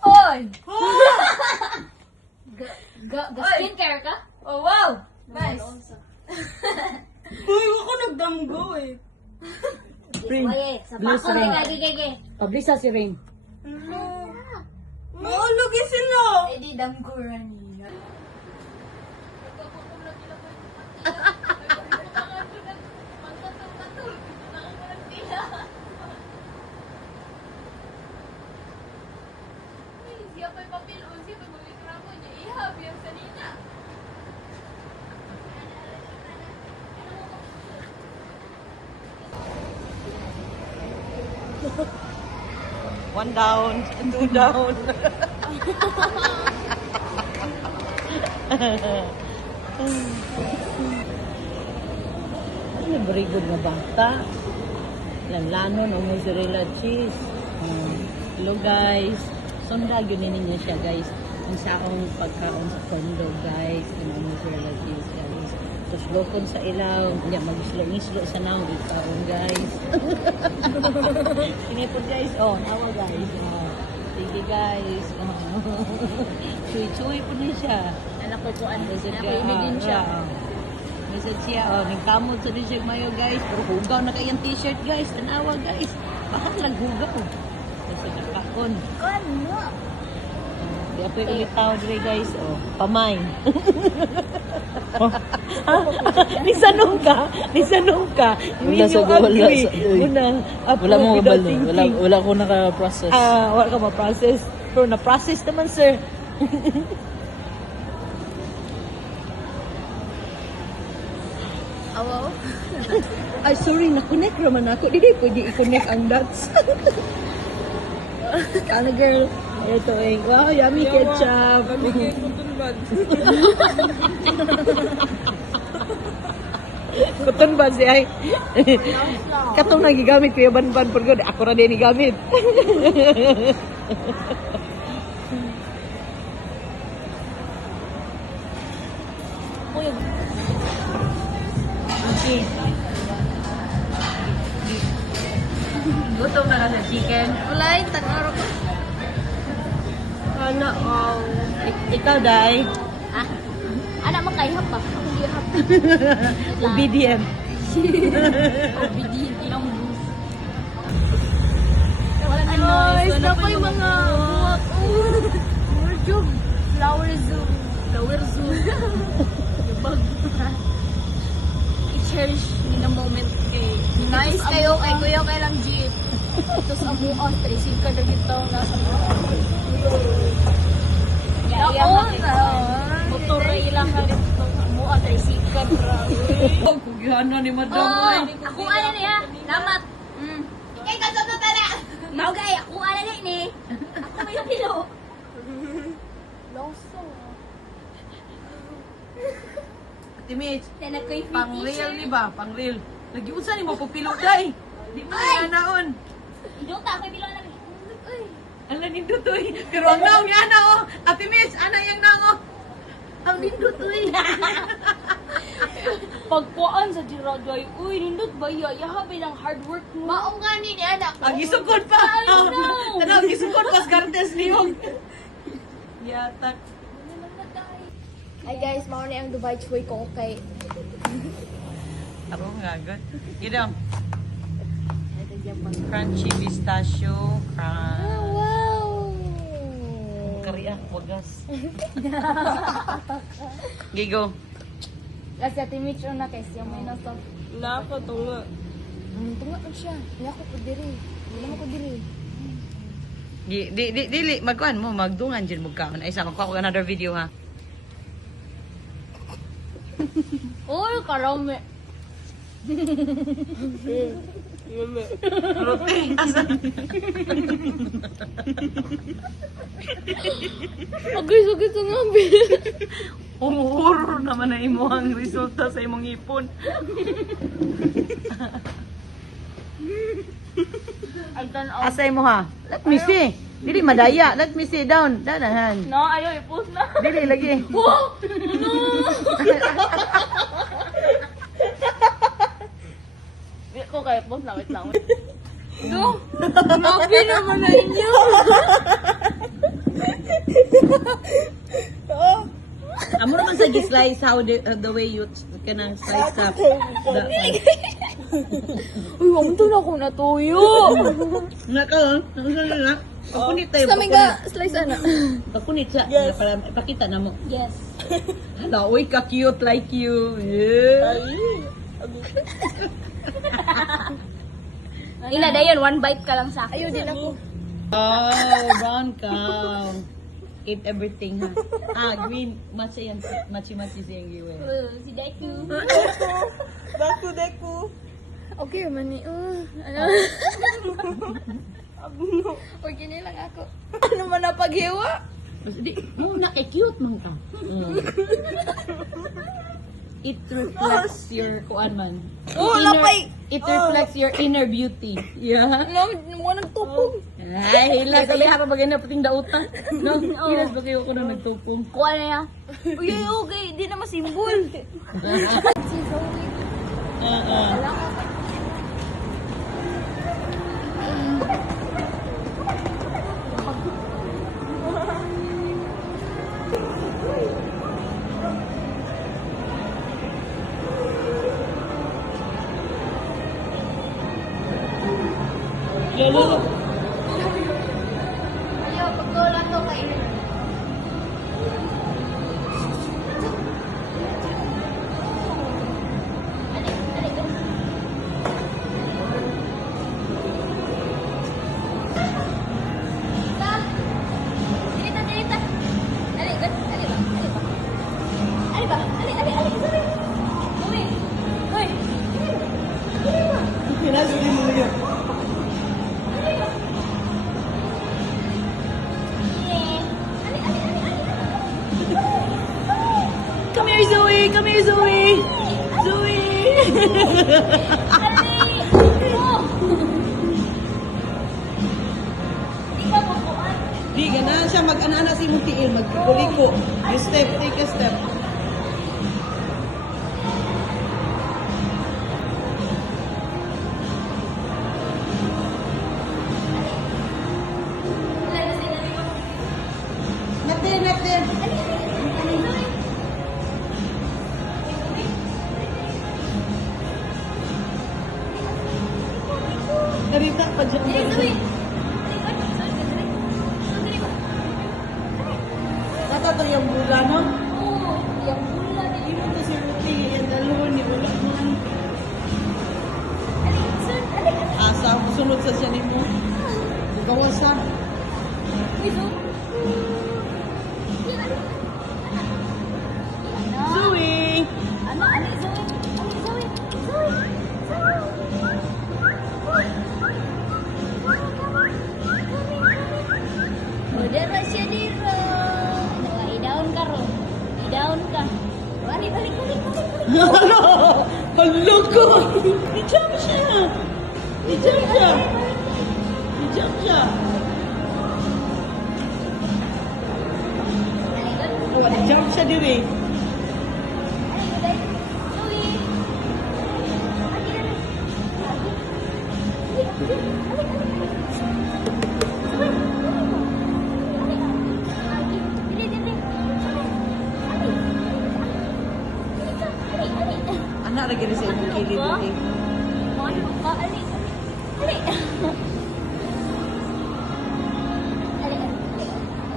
Oy! Skincare ka? Oh, wow! Nice! Uy, ako nagdamgo eh. Rain. Sa Bless bako Rain. gigigigi. Pablisa si Rain. Maulugi sila. Edi damkuran niya. One down, two down. Ano very good nga bata. Lanlanon o mozzarella cheese. Hello guys. Sundag yun niya siya guys. Ang saong pagkaon sa condo guys. Yung mozzarella cheese guys. Tapos lokon sa ilaw. Hindi mag-islo-islo sa naong ikaon guys. Ini po guys. Oh, nawa guys. Oh. Sige guys. Oh. Chuy-chuy po niya siya. Anak ko kuan. Message Nakuinig din siya. Message siya. Oh, nagkamot sa din siya mayo guys. Pero hugaw na kayang t-shirt guys. Tanawa guys. Bakit naghugaw? Kasi nakakon. Ano? Di apoy ulit tao dire guys. Oh, pamay. Nisanong ka? Nisanong ka? Wala sa wala agree. sa Una, wala mo without kabalo. thinking. Wala ko naka-process. Wala ka ma-process. Pero na-process naman, sir. Awaw. Ay, sorry, na-connect naman ako. Hindi pwede i-connect ang dots. Ano, girl? Ito eh. Wow, yummy ketchup. Kuton ba siya ay? Katong nagigamit ko yung ban-ban por good. Ako na din igamit. Okay. Gutom na ka sa chicken. Ulay, tanoro ko. Ano, ikaw, Day. Ah. Anak mo kay hap ba? Ako di hap. Obedient. Obedient yung bus. Nice! Na po yung mga buwak. Wardrobe. Flower zoo. Flower zoo. I-cherish in a moment kay Nice kayo kay Kuya kay lang jeep. Tapos ang buong tracing ka na dito nasa motor na ilang ka dito ang buong tracing ka Kugyana ni Madam. oh, ako ala niya damat Ikay ka sa tutala! mau gay ako ala ni ako may pilo loso Timid. na ko yung Pang real ni ba? Pang real. Lagi unsa ni mo pupilo day? Di mo na naon. Inuta ako yung pilo lang uy Ala nindutoy. Pero ang naong ni ana oh. Ate Mitch, ana yang naong. Ang nindutoy. pagpuan sa Jirajoy uy nindot ba yahabi ng hard work mo Maong nga ni anak ko. Ang isugod pa. Tanaw isugod pas gardes niyong. Yatak. ay guys mao na ang Dubai Choy ko okay Ako nga good. Gidong. Crunchy pistachio, wow Kariya, wagas. Gigo. kasi ati Mitch na kay siya may nasa Wala ko, tunga. tunga ko siya wala ko diri wala ko diri Dili, magkuhan mo, magdungan dyan mo kaon. Ay, sa magkuha ko another video ha. uy karami Rote, asa? agay sa ngabi Umuuro naman na imo ang resulta sa imong ipon. Asa imo ha? Let me see. Dili madaya. Let me see down. Danahan. no ayaw i-post na Dili lagi. Di ko kaya post na wait lang No? Grabe naman na inyo. Amo naman sa slice how the way you kanang slice up. Uy, wag to na ako natuyo. Nakaon, na. Pakunit tayo. Sa mga slice ana. Pakunit siya. Para ipakita na mo. Yes. Hala, uy, ka-cute like you. Yeah. Ina dayon, one bite ka lang sa akin. Ayun din ako. Oh, brown cow. Eat everything, ha? Green. Matcha yan. Machi-machi siyang giwe. Si Deku. Deku. Okay, mani. Ano? Okay na lang ako. Ano man na paghiwa? Di, mo cute man ka. It reflects your kuan man. It reflects your inner beauty. Yeah. No, mo nagtupong. Ay, hila sa liha pa bagay na pating dautan. No, hilas ba kayo ko na nagtupong. Kuha na ya. Uy, okay. Di na masimbol. Lolo. Ayo, pagkulang to kay. Pinasuli mo yun. Come here, Zoe! Come here, Zoe! Zoe! Di, ganahan siya. Mag-ana-ana si Mutiil. Mag-liko-liko. You step, take a step. Natin. Narita pa dyan. Nata to yung bula, no? Ino to si Ruti. Yung dalawa ni Ulat man. Asa, sunod sa siya ni mo. Gawasan. Zoe! Udara siya dito. I-down ka ro. I-down ka. Balik. Hello ko! I-jump siya! Oh, i-jump siya diri. Anak lagi na sa ibang kilid diri.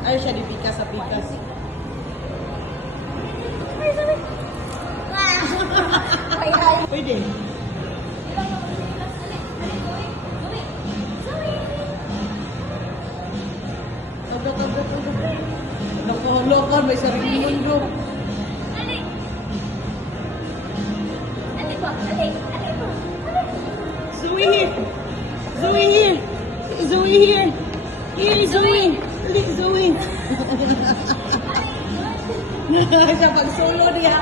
Ayaw siya di pikas sa pikas. Pwede. Loko, may sariling mundo. Zoe here. Here, Zoe. Zoe. Sa pag-solo niya,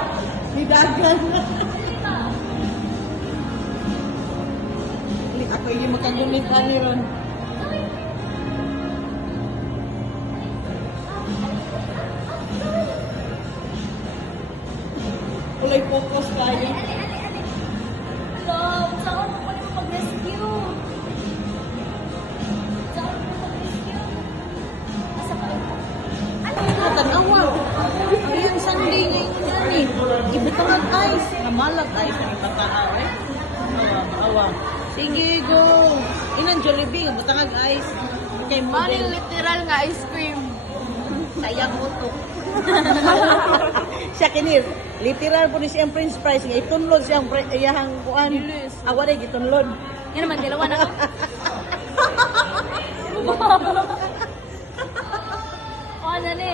nidagan. Ako yung makagumit ani ron. Ulay focus kayo. Love, saan mo pa rin mag-rescue? Namalat ay sa ibatao eh. Awa. Sige, go. Ilang Jollibee, ang batangag ice. Kay Mani model. literal nga ice cream. Sayang utok. Siya kinir. Literal po ni siyang french fries. Nga itunlod siyang iyahang kuan. Awa rin, itunlod. Yan naman, dalawa na ka. O, ano ni?